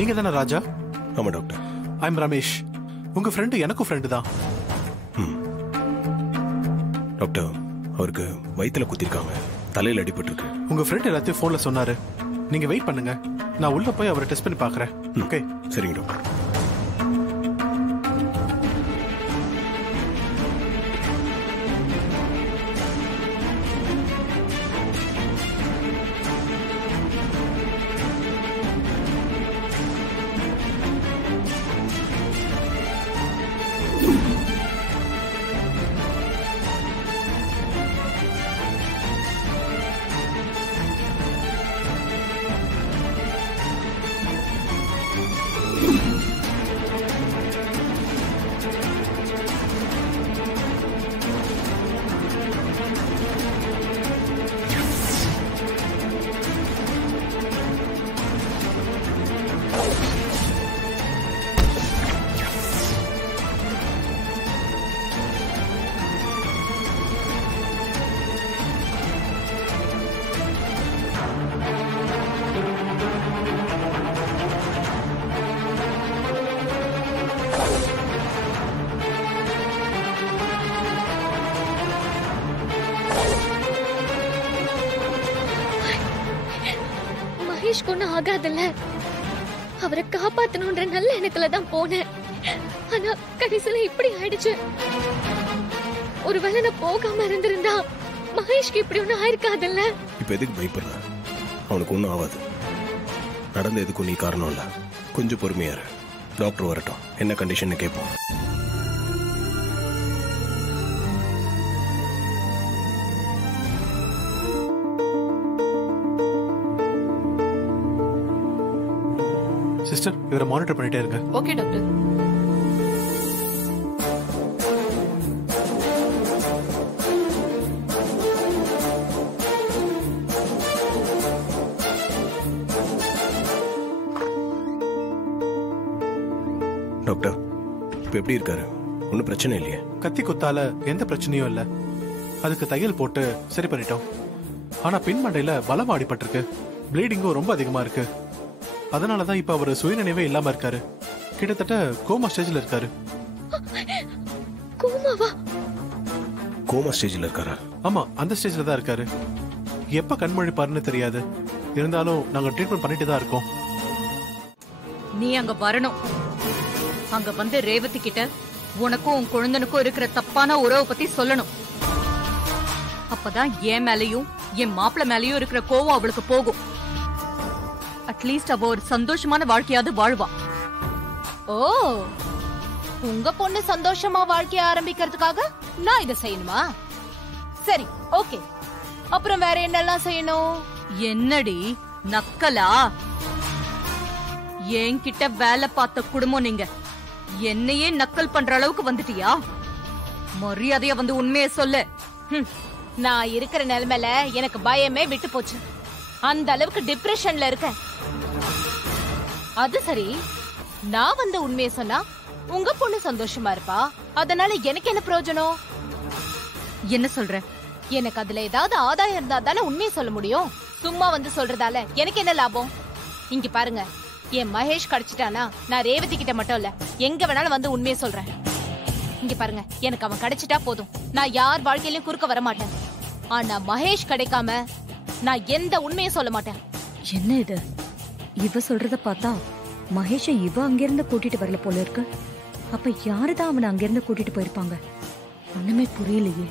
நீங்க தானே ராஜா? ஆமா டாக்டர். ஐம் ரமேஷ். உங்க ஃப்ரெண்டு எனக்கும் ஃப்ரெண்டு தான். டாக்டர், அவருக்கு வயித்துல குத்திருக்காங்க, தலையில அடிபட்டு இருக்கு. உங்க ஃப்ரெண்ட் எல்லாத்தையும் போன்ல சொன்னாரு. நீங்க வெயிட் பண்ணுங்க, நான் உள்ள போய் அவரை டெஸ்ட் பண்ணி பாக்குறேன். ஓகே? சரிங்க டாக்டர். மகேஷ்க்கு ஒன்னும் ஆகாதுல்ல. அவரை காப்பாத்தணும்ன்ற நல்ல எண்ணத்துல தான் போனேன். ஆனா கடைசியில இப்படி ஆயிடுச்சு. ஒருவேளை நான் போகாம இருந்திருந்தா மகேஷ்க்கு இப்படி ஒன்னும் ஆயிருக்காதுல்ல. இப்ப எதுக்கு பயப்படுற? அவனுக்கு ஒன்னும் ஆகாது. நடந்த எதுக்கும் நீ காரணம் இல்ல. கொஞ்சம் பொறுமையா இரு. டாக்டர் வரட்டும், என்ன கண்டிஷன் கேட்போம். சிஸ்டர், இவரை மானிட்டர் பண்ணிட்டே இருங்க. Okay doctor. டாக்டர், இப்ப எப்படி இருக்காரு? ஒன்னும் பிரச்சனை இல்லையே? கத்தி குத்தால எந்த பிரச்சனையும் இல்ல. அதுக்கு தையல் போட்டு சரி பண்ணிட்டோம். ஆனா பின் மண்டையில பலமா அடிபட்டிருக்கு. ப்ளீடிங்கும் ரொம்ப அதிகமா இருக்கு. அதனாலதான் இப்ப அவரு சுயநினைவே இல்லாம இருக்காரு. கிட்டத்தட்ட கோமா ஸ்டேஜ்ல இருக்காரு. கோமாவா? கோமா ஸ்டேஜ்ல இருக்காரா? ஆமா, அந்த ஸ்டேஜ்ல தான் இருக்காரு. எப்ப கண்மொழிப்பாருன்னு தெரியாது. இருந்தாலும் நாங்க ட்ரீட்மெண்ட் பண்ணிட்டு தான் இருக்கோம். நீ அங்க வரணும். அங்க வந்து ரேவதி கிட்ட உனக்கும் உன் குழந்தனுக்கும் இருக்கிற தப்பான உறவை பத்தி சொல்லணும். அப்பதான் என் மேலயும் என் மாப்பிள்ள மேலயும் இருக்கிற கோவம் அவளுக்கு போகும். அட்லீஸ்ட் அவ ஒரு சந்தோஷமான வாழ்க்கையாவது வாழ்வா. ஓ, உங்க பொண்ணு சந்தோஷமா வாழ்க்கைய ஆரம்பிக்கிறதுக்காக நான் இத செய்யணுமா? சரி, ஓகே. அப்புறம் வேற என்னெல்லாம் செய்யணும்? என்னடி நக்கலா? என்கிட்ட வேலை பார்த்த குடும்பம் நீங்க. என்னையே நக்கல் பண்ற அளவுக்கு வந்துட்டியா? மரியாதையா வந்து உண்மையை சொல்லு. நான் இருக்கிற நிலைமையில எனக்கு பயமே விட்டு போச்சு. அந்த அளவுக்கு டிப்ரெஷன்ல இருக்கேன். அது சரி, நான் வந்து உண்மையை சொன்னா உங்க பொண்ணு சந்தோஷமா இருப்பா. அதனால எனக்கு என்ன பிரயோஜனம்? என்ன சொல்ற? எனக்கு அதுல ஏதாவது ஆதாயம் இருந்தா தானே உண்மையை சொல்ல முடியும். சும்மா வந்து சொல்றதால எனக்கு என்ன லாபம்? இங்க பாருங்க, என் மகேஷ் கிடைச்சிட்டானா நான் ரேவதி கிட்ட மட்டும் இல்ல, எங்க வேணாலும் வந்து உண்மையை சொல்றேன். இங்க பாருங்க, எனக்கு அவன் கிடைச்சிட்டா போதும். நான் யார் வாழ்க்கையிலும் குறுக்க வர மாட்டேன். ஆனா மகேஷ் கிடைக்காம நான் எந்த உண்மையும் சொல்ல மாட்டேன். என்ன இது? இவ சொல்றத பார்த்தா மகேஷ இவ அங்கிருந்து கூட்டிட்டு வரல போல இருக்கு. அப்ப யாருதான் அவனை அங்கிருந்து கூட்டிட்டு போயிருப்பாங்க? ஒண்ணுமே புரியலையே.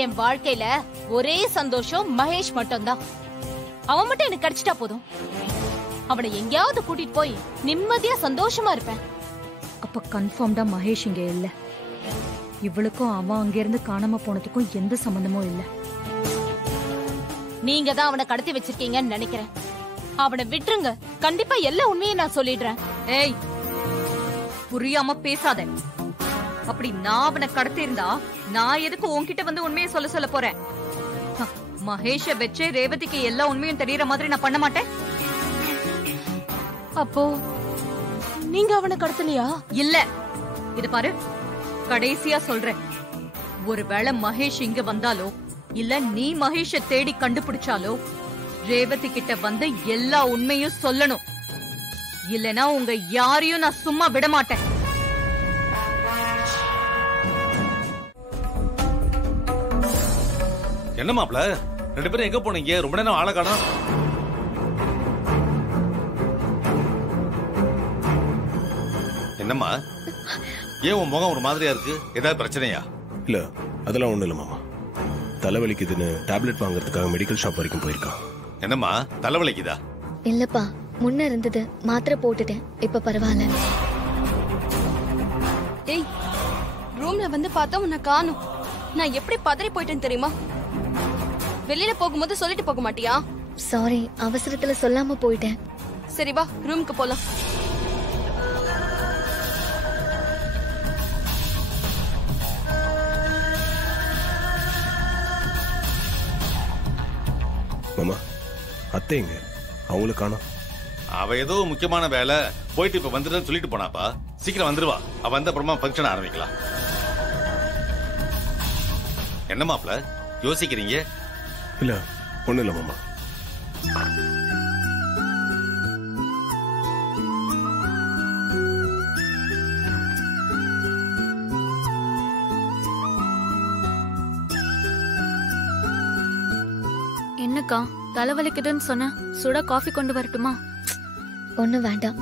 என் வாழ்க்கையில ஒரே சந்தோஷம் மகேஷ் மட்டும்தான். அவன் மட்டும் எனக்கு கிடைச்சிட்டா போதும். அவனை எங்கேயாவது கூட்டிட்டு போய் நிம்மதியா சந்தோஷமா இருப்பேன். அப்ப கன்ஃபார்ம்டா மகேஷ் இங்க இல்ல. இவளுக்கும் அவன் அங்கிருந்து காணாம போனதுக்கும் எந்த சம்பந்தமும் இல்ல. நீங்க தான் அவனை கடத்தி வச்சிருக்கீங்கன்னு நினைக்கிறேன். அவனை விட்டுருங்க, கண்டிப்பா எல்லா உண்மையும் நான் சொல்லிடுறேன். ஏய், புரியாம பேசாத. அப்படி நான் அவனை கடத்தி இருந்தா நான் எதுக்கு உன்கிட்ட வந்து உண்மையை சொல்ல போறேன்? மகேஷ வச்சே ரேவதிக்கு எல்லா உண்மையும் தெரியற மாதிரி நான் பண்ண மாட்டேன். அப்போ நீங்க அவனை கடத்தலையா? இல்ல. இது பாரு, கடைசியா சொல்றேன். ஒருவேளை மகேஷ் இங்க வந்தாலோ இல்ல நீ மகேஷ தேடி கண்டுபிடிச்சாலோ ரேவதி கிட்ட வந்து எல்லா உண்மையும் சொல்லணும். இல்லனா உங்க யாரையும் நான் சும்மா விட மாட்டேன். என்ன மாப்ள, 2 பேரும் எங்க போனீங்க? ரொம்ப நேரம் ஆளை காணோம். என்னம்மா, ஏன் உன் முகம் ஒரு மாதிரியா இருக்கு? ஏதாவது பிரச்சனையா? இல்ல, அதெல்லாம் ஒண்ணும் இல்ல மாமா. தலைவலிக்குதுன்னு டேப்லெட் வாங்குறதுக்காக மெடிக்கல் ஷாப் வரைக்கும் போயிருக்கான். என்னம்மா, தலைவலிக்குதா? இல்லப்பா, முன்ன இருந்தது, மாத்திரை போட்டுட்டேன், இப்ப பரவாயில்ல. ஏய், ரூம்ல வந்து பார்த்தா உன்னை காணும். நான் எப்படி பதறி போயிட்டேன்னு தெரியுமா? வெளியில போகும்போது சொல்லிட்டு போக மாட்டியா? சாரி, அவசரத்துல சொல்லாம போயிட்டேன். சரி வா, ரூமுக்கு போலாம். மாமா, அத்தை எங்க? அவங்கள காணோம். அவ ஏதோ முக்கியமான வேலை போயிட்டு இப்ப வந்துட்டு சொல்லிட்டு போனாப்பா. சீக்கிரம் வந்துருவா. அவ வந்த அப்புறமா ஃபங்க்ஷன் ஆரம்பிக்கலாம். என்ன மாப்ள யோசிக்கிறீங்க? இல்ல, ஒண்ணும் இல்ல மாமா. என்னக்கா தலைவலிக்குதுன்னு சொன்ன, சுட காஃபி கொண்டு வரட்டுமா? ஒண்ணு வேண்டாம்.